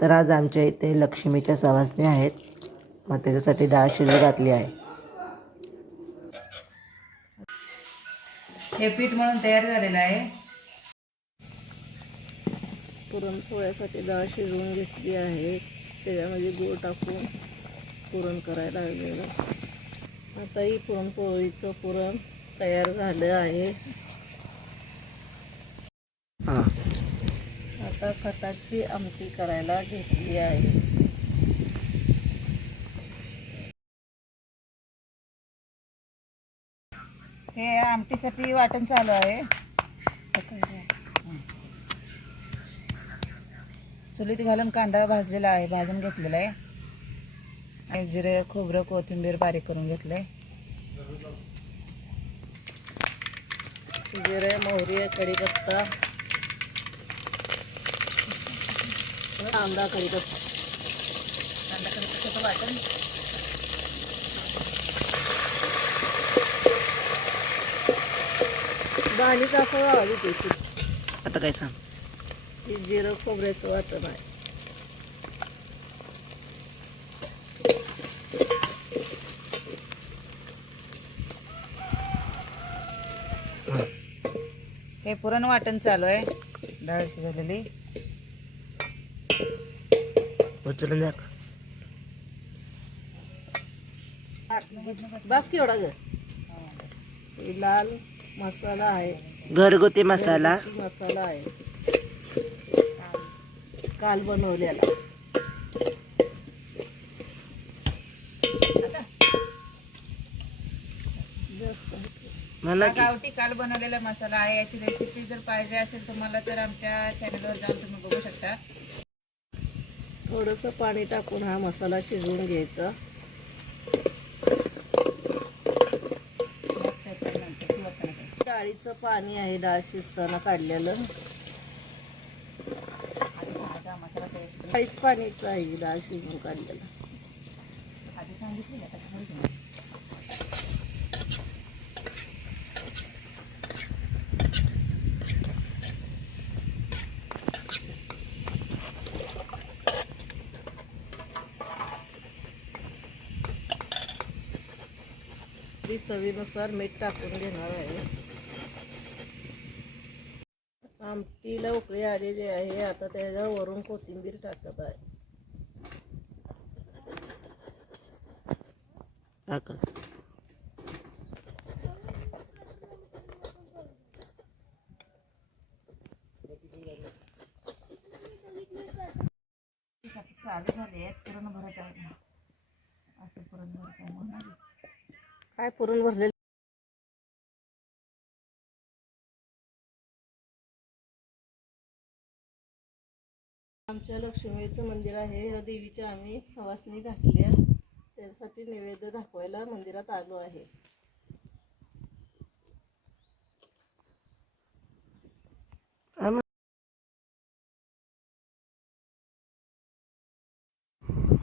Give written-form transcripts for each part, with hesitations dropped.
तर आज आमच्या इथे लक्ष्मीच्या सवासणी आहेत, मग त्याच्यासाठी डाळ शिजू घातली आहे. हे पीठ म्हणून तयार झालेलं आहे. पुरणपोळ्यासाठी डाळ शिजवून घेतली आहे. त्याच्यामध्ये गूळ टाकून पुरण करायला लागलेलं. आता ही पुरणपोळीचं पुरण तयार झालं आहे. आता खटाची आमटी करायला घेतली आहे. हे आमटीसाठी वाटण चालू आहे. चुलीत घालून कांदा भाजलेला आहे, भाजून घेतलेला आहे. जिरे, खोबरं, कोथिंबीर बारीक करून घेतलंय. जिरे, मोहरी, कढीपत्ता, कांदा, कढीपत्ता, वाटण डाळीचं असं आवाज येते. आता काय सांग? हे जिरं खोबऱ्याचं वाटण आहे. हे पुरण वाटण चालू आहे. डाळ शिजवलेली उचलून द्या. बस की एवढा ग. हे लाल मसाला आहे, घरगुती मसाला. मसाला आहे काल बनवलेला. मला गावठी काल बनवलेला मसाला आहे. याची रेसिपी जर पाहिजे असेल तुम्हाला तर आमच्या चॅनलवर जाऊन तुम्ही बघू शकता. थोडंसं पाणी टाकून हा मसाला शिजवून घ्यायचा. डाळीचं पाणी आहे, डाळ शिजताना काढलेलं. डाळीच पाणीच आहे, डाळ शिजवून काढलेलं. चवीनुसार मीठ टाकून घेणार आहे. आमटीला उकळी आलेली आहे. आता त्याच्या वरून कोथिंबीर टाकत आहे. चालू झाले पुरण भरत आहे. असं पुरण भरत आहे म्हणून काय पुरण भरलेलं. आमच्या लक्ष्मीचं मंदिर आहे. या देवीच्या आम्ही सवासणी घातल्या. त्यासाठी नैवेद्य दाखवायला मंदिरात आलो आहे.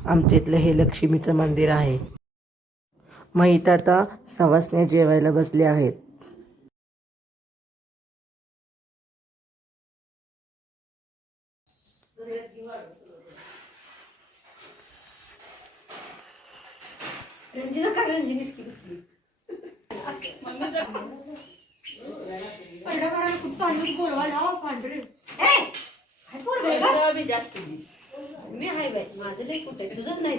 आमच्या इथलं हे लक्ष्मीचं मंदिर आहे. मग इथं आता सवासण्या जेवायला बसले आहेत. मी आहे बाई, माझं लई फुट आहे, तुझंच नाही.